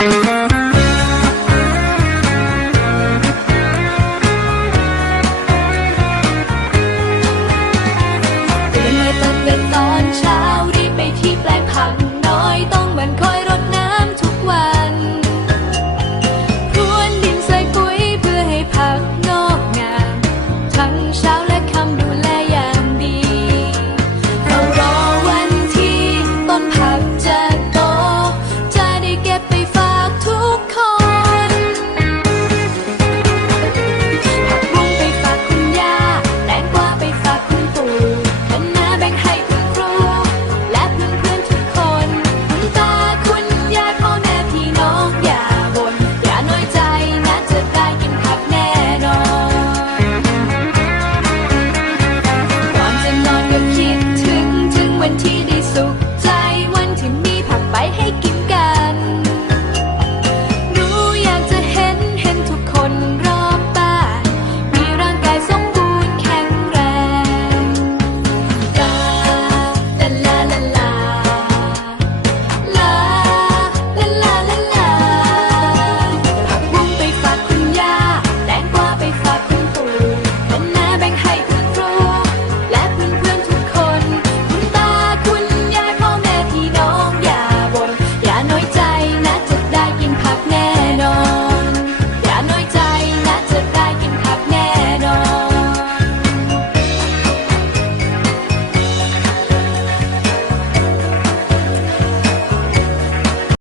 ตื่นมาตอนเแต่ตอนเช้ารีบไปที่แปลงผักน้อยต้องมันคอย